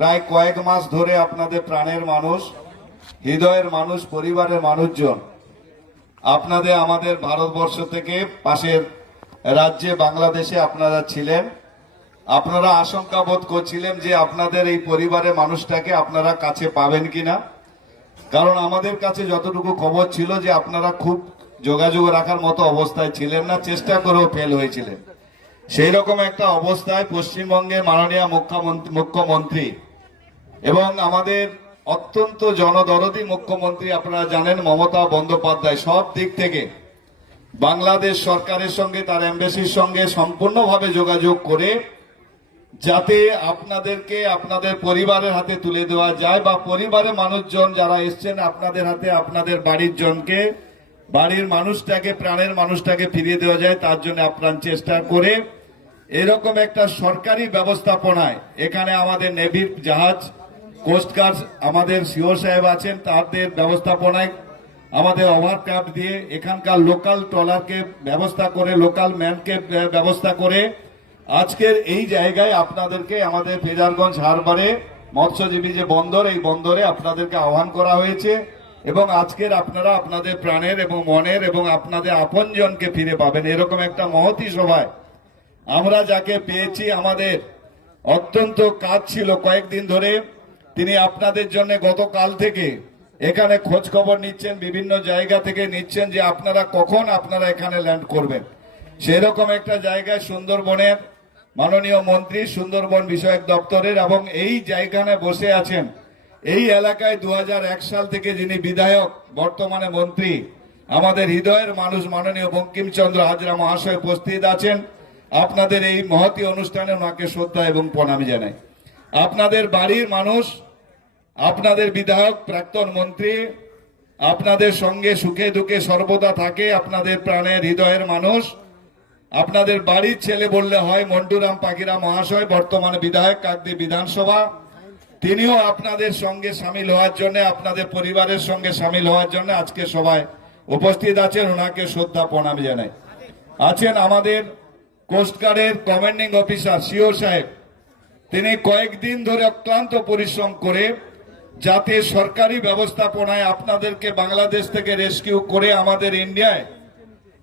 প্রায় কয়েক মাস ধরে আপনাদের প্রাণের মানুষ, হৃদয়ের মানুষ, পরিবারের মানুষজন আপনাদের আমাদের ভারতবর্ষ থেকে পাশের রাজ্যে বাংলাদেশে আপনারা ছিলেন। আপনারা আশঙ্কা বোধ করছিলেন যে আপনাদের এই পরিবারের মানুষটাকে আপনারা কাছে পাবেন কিনা, কারণ আমাদের কাছে যতটুকু খবর ছিল যে আপনারা খুব যোগাযোগ রাখার মতো অবস্থায় ছিলেন না, চেষ্টা করেও ফেল হয়েছিলেন। সেই রকম একটা অবস্থায় পশ্চিমবঙ্গের মাননীয় মুখ্যমন্ত্রী এবং আমাদের অত্যন্ত জনদরদী মুখ্যমন্ত্রী আপনারা জানেন মমতা বন্দ্যোপাধ্যায় সব দিক থেকে বাংলাদেশ সরকারের সঙ্গে, তার এমবেসির সঙ্গে সম্পূর্ণভাবে যোগাযোগ করে যাতে আপনাদেরকে আপনাদের পরিবারের হাতে তুলে দেওয়া যায় বা পরিবারের মানুষজন যারা এসছেন আপনাদের হাতে আপনাদের বাড়ির জনকে, বাড়ির মানুষটাকে, প্রাণের মানুষটাকে ফিরিয়ে দেওয়া যায়, তার জন্য আপ্রাণ চেষ্টা করে এরকম একটা সরকারি ব্যবস্থাপনায় এখানে আমাদের নেভির জাহাজ, কোস্টগার্ড, আমাদের সিও সাহেব আছেন, তাদের ব্যবস্থাপনায় আমাদের ওভারক্রাফট দিয়ে এখানকার লোকাল ট্রলারকে ব্যবস্থা করে, লোকাল ম্যানকে ব্যবস্থা করে আজকের এই জায়গায় আপনাদেরকে আমাদের ফেজারগঞ্জ হারবারে মৎস্যজীবী যে বন্দর, এই বন্দরে আপনাদেরকে আহ্বান করা হয়েছে এবং আজকের আপনারা আপনাদের প্রাণের এবং মনের এবং আপনাদের আপনজনকে ফিরে পাবেন। এরকম একটা মহতী সভায় আমরা যাকে পেয়েছি, আমাদের অত্যন্ত কাজ ছিল কয়েকদিন ধরে। তিনি আপনাদের জন্য গতকাল থেকে এখানে খোঁজ খবর নিচ্ছেন, বিভিন্ন জায়গা থেকে নিচ্ছেন যে আপনারা কখন আপনারা এখানে ল্যান্ড করবেন। সেরকম একটা জায়গায় সুন্দরবনের মাননীয় মন্ত্রী, সুন্দরবন বিষয়ক দপ্তরের এবং এই জায়গায় বসে আছেন এই এলাকায় 2001 সাল থেকে যিনি বিধায়ক, বর্তমানে মন্ত্রী, আমাদের হৃদয়ের মানুষ মাননীয় বঙ্কিমচন্দ্র হাজরা মহাশয় উপস্থিত আছেন। আপনাদের এই মহতী অনুষ্ঠানে ওনাকে শ্রদ্ধা এবং প্রণাম জানাই। আপনাদের বাড়ির মানুষ, আপনাদের বিধায়ক, প্রাক্তন মন্ত্রী আপনাদের সঙ্গে সুখে দুঃখে সর্বদা থাকে। আপনাদের প্রাণের হৃদয়ের মানুষ, আপনাদের বাড়ির ছেলে বললে হয়, মন্টুরাম পাখিরা মহাশয়, বর্তমানে বিধায়ক কাকদ্বীপ বিধানসভা, তিনিও আপনাদের সঙ্গে সামিল হওয়ার জন্য, আপনাদের পরিবারের সঙ্গে সামিল হওয়ার জন্য আজকে সবাই উপস্থিত আছেন। ওনাকে শ্রদ্ধা প্রণাম জানাই। আছেন আমাদের কোস্টগার্ডের কমান্ডিং অফিসার সিও সাহেব, তিনি কয়েকদিন ধরে অক্লান্ত পরিশ্রম করে যাতে সরকারি ব্যবস্থাপনায় আপনাদেরকে বাংলাদেশ থেকে রেস্কিউ করে আমাদের ইন্ডিয়ায়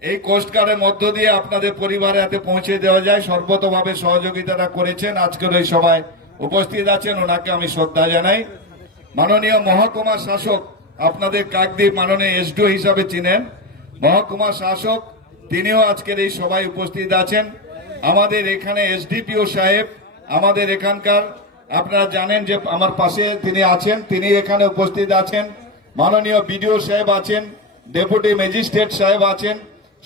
এই কোস্টগার্ডের মধ্য দিয়ে আপনাদের পরিবারের হাতে পৌঁছে দেওয়া যায়, সর্বতভাবে সহযোগিতাটা করেছেন। আজকের ওই সভায় উপস্থিত আছেন, ওনাকে আমি শ্রদ্ধা জানাই। মাননীয় মহকুমা শাসক, আপনাদের কাকদ্বীপ মাননীয় এসডিও হিসাবে চিনেন, মহকুমা শাসক, তিনিও আজকের এই সভায় উপস্থিত আছেন। আমাদের এখানে এসডিপিও সাহেব, আমাদের এখানকার আপনারা জানেন যে আমার পাশে তিনি আছেন, তিনি এখানে উপস্থিত আছেন। মাননীয় বিডিও সাহেব আছেন, ডেপুটি ম্যাজিস্ট্রেট সাহেব আছেন,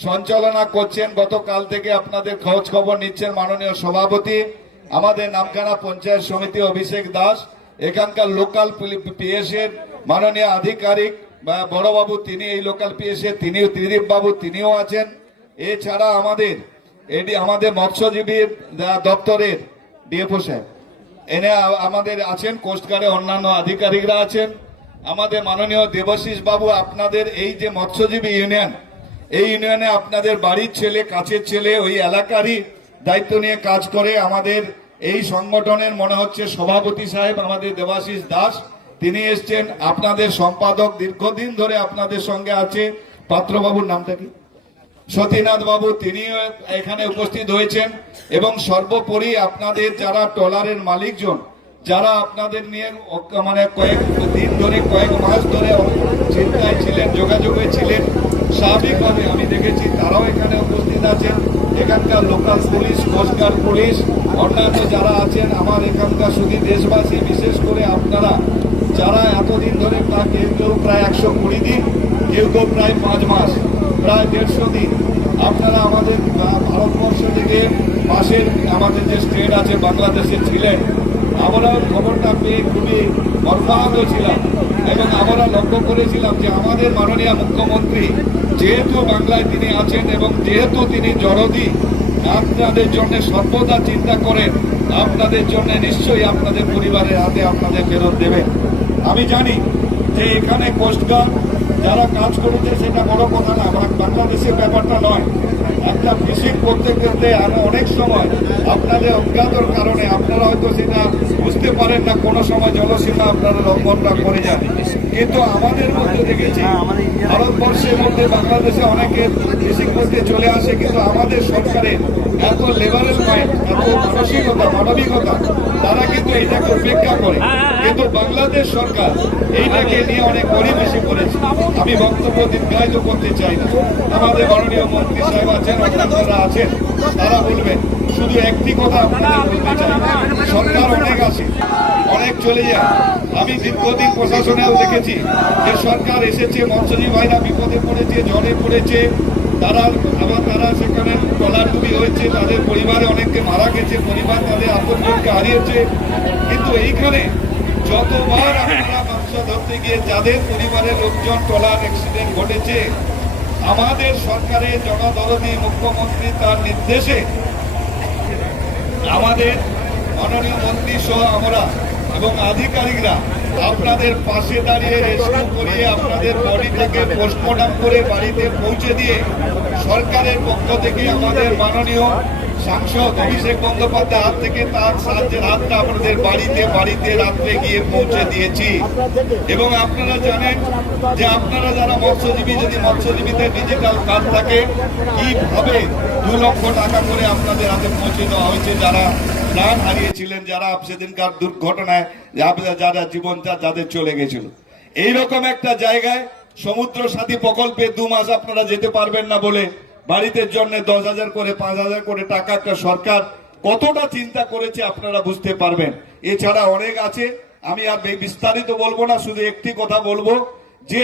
সঞ্চালনা করছেন। গতকাল থেকে আপনাদের খোঁজ খবর নিচ্ছেন মাননীয় সভাপতি, আমাদের নামখানা পঞ্চায়েত সমিতি অভিষেক দাস, এখানকার লোকাল পিএস এর মাননীয় আধিকারিক বা বড়বাবু, তিনি এই লোকাল পিএস এর, তিনিও ত্রিদীপ বাবু, তিনিও আছেন। এছাড়া আমাদের মৎস্যজীবী দপ্তরের ডিএফও সাহেব এনে আমাদের আছেন, কোস্টগার্ডের অন্যান্য আধিকারিকরা আছেন, আমাদের মাননীয় দেবাশিস বাবু। আপনাদের এই যে মৎস্যজীবী ইউনিয়ন, এই ইউনিয়নে আপনাদের বাড়ির ছেলে, কাছের ছেলে, ওই এলাকারই দায়িত্ব নিয়ে কাজ করে। আমাদের এই সংগঠনের মনে হচ্ছে সভাপতি সাহেব আমাদের দেবাশিস দাস, তিনি এসছেন। আপনাদের সম্পাদক দীর্ঘদিন ধরে আপনাদের সঙ্গে আছে, পাত্রবাবুর নামটা কি, সতীনাথ বাবু, তিনিও এখানে উপস্থিত হয়েছেন। এবং সর্বোপরি আপনাদের যারা ট্রলারের মালিকজন, যারা আপনাদের নিয়ে মানে কয়েক দিন ধরে, কয়েক মাস ধরে চিন্তায় ছিলেন, যোগাযোগে ছিলেন, স্বাভাবিকভাবে আমি দেখেছি তারাও এখানে উপস্থিত আছেন। এখানকার লোকাল পুলিশ, কোস্টগার্ড পুলিশ, অন্যান্য যারা আছেন, আমার এখানকার শুধু দেশবাসী, বিশেষ করে আপনারা যারা এতদিন ধরে, কেউ কেউ প্রায় 120 দিন, কেউ কেউ প্রায় 5 মাস, প্রায় 150 দিন আপনারা আমাদের ভারতবর্ষ থেকে পাশের আমাদের যে স্টেট আছে বাংলাদেশে ছিলেন। আমরাও খবরটা পেয়ে খুবই মর্মাহত ছিলাম এবং আমরা লক্ষ্য করেছিলাম যে আমাদের মাননীয় মুখ্যমন্ত্রী যেহেতু বাংলায় তিনি আছেন এবং যেহেতু তিনি জনদী, আপনাদের জন্য সর্বদা চিন্তা করেন, আপনাদের জন্য নিশ্চয়ই আপনাদের পরিবারের হাতে আপনাদের ফেরত দেবেন। আমি জানি যে এখানে কোস্টগার্ড যারা কাজ করেছে সেটা বড় কথা না, বাংলাদেশের ব্যাপারটা নয়, একটা ফিশিং করতে করতে আরো অনেক সময় আপনাদের অজ্ঞাতর কারণে আপনারা হয়তো সেটা বুঝতে পারেন না, কোনো সময় জলসীমা আপনারা লঙ্ঘনটা করে যান। কিন্তু আমাদের মধ্যে দেখেছি ভারতবর্ষের মধ্যে বাংলাদেশে অনেকে ফিশিং করতে চলে আসে, কিন্তু আমাদের সরকারের এত লেবারেল মাইন্ড, এত মানসিকতা, মানবিকতা, তারা কিন্তু এইটাকে উপেক্ষা করে। কিন্তু বাংলাদেশ সরকার এইটাকে নিয়ে অনেক গরিবেশি করেছে। আমি বক্তব্য দীর্ঘায়িত করতে চাই না। আমাদের মাননীয় মন্ত্রী সাহেব আছেন, আপনারা আছেন, তারা বলবেন। শুধু একটি কথা আপনাদের বলতে চাই, সরকার অনেক আছে, অনেক চলে যায়। আমি দীর্ঘদিন প্রশাসনেও দেখেছি যে সরকার এসেছে, মৎস্যজীবী ভাইরা বিপদে পড়েছে, জলে পড়েছে, তারা সেখানে ট্রলারডুবি হয়েছে, তাদের পরিবারে অনেককে মারা গেছে, পরিবার তাদের আপনজনকে হারিয়েছে। কিন্তু এইখানে যতবার আপনারা মাংস ধরতে গিয়ে যাদের পরিবারের লোকজন ট্রলার অ্যাক্সিডেন্ট ঘটেছে, আমাদের সরকারের জনদরদী মুখ্যমন্ত্রী তার নির্দেশে আমাদের মাননীয় মন্ত্রী সহ আমরা এবং আধিকারিকরা আপনাদের পাশে দাঁড়িয়ে রেস্কিউ করিয়ে আপনাদের বডিটাকে পোস্টমর্টম করে বাড়িতে পৌঁছে দিয়ে সরকারের পক্ষ থেকে আমাদের মাননীয় সাংসদ অভিষেক বন্দ্যোপাধ্যায় হাত থেকে তার সাহায্যের হাতটা আপনাদের বাড়িতে বাড়িতে রাত্রে গিয়ে পৌঁছে দিয়েছি। এবং আপনারা জানেন যে আপনারা যারা মৎস্যজীবী, যদি মৎস্যজীবীদের ডিজিটাল কার্ড থাকে, কিভাবে 2 লক্ষ টাকা করে আপনাদের হাতে পৌঁছে দেওয়া হয়েছে। যারা প্রাণ হারিয়েছিলেন, যারা সেদিনকার দুর্ঘটনায় যারা জীবনটা যাদের চলে গেছিল, এইরকম একটা জায়গায় সমুদ্র সাথী প্রকল্পে 2 মাস আপনারা যেতে পারবেন না বলে বাড়িতে জন্য 10,000 করে 5,000 করে টাকা একটা সরকার কতটা চিন্তা করেছে আপনারা বুঝতে পারবেন। এছাড়া অনেক আছে, আমি আর বিস্তারিত বলবো না, শুধু একটি কথা বলবো যে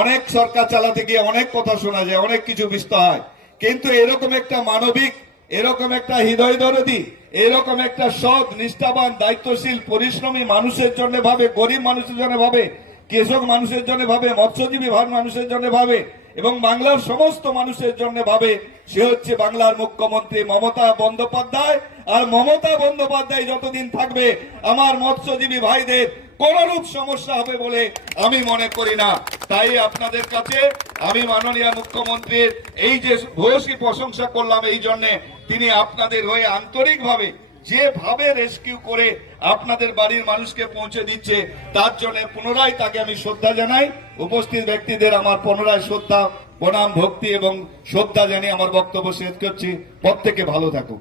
অনেক সরকার চালাতে গিয়ে অনেক কথা শোনা যায়, অনেক কিছু বিস্তার হয়, কিন্তু এরকম একটা মানবিক, এরকম একটা হৃদয় দরদী, এরকম একটা সৎ, নিষ্ঠাবান, দায়িত্বশীল, পরিশ্রমী মানুষের জন্য ভাবে, গরিব মানুষের জন্য ভাবে, কৃষক মানুষের জন্য ভাবে, মৎস্যজীবী মানুষের জন্য ভাবে এবং বাংলার সমস্ত মানুষের জন্য ভাবে, সে হচ্ছে বাংলার মুখ্যমন্ত্রী মমতা বন্দ্যোপাধ্যায়। আর মমতা বন্দ্যোপাধ্যায় যতদিন থাকবে আমার মৎস্যজীবী ভাইদের কোনরূপ সমস্যা হবে বলে আমি মনে করি না। তাই আপনাদের কাছে আমি মাননীয় মুখ্যমন্ত্রীর এই যে ভূয়সী প্রশংসা করলাম, এই জন্য তিনি আপনাদের হয়ে আন্তরিকভাবে যেভাবে রেস্কিউ করে আপনাদের বাড়ির মানুষকে পৌঁছে দিচ্ছে, তার জন্য পুনরায় তাকে আমি শ্রদ্ধা জানাই। উপস্থিত ব্যক্তিদের আমার পুনরায় শ্রদ্ধা, প্রণাম, ভক্তি এবং শ্রদ্ধা জানিয়ে আমার বক্তব্য শেষ করছি। প্রত্যেকে ভালো থাকুক।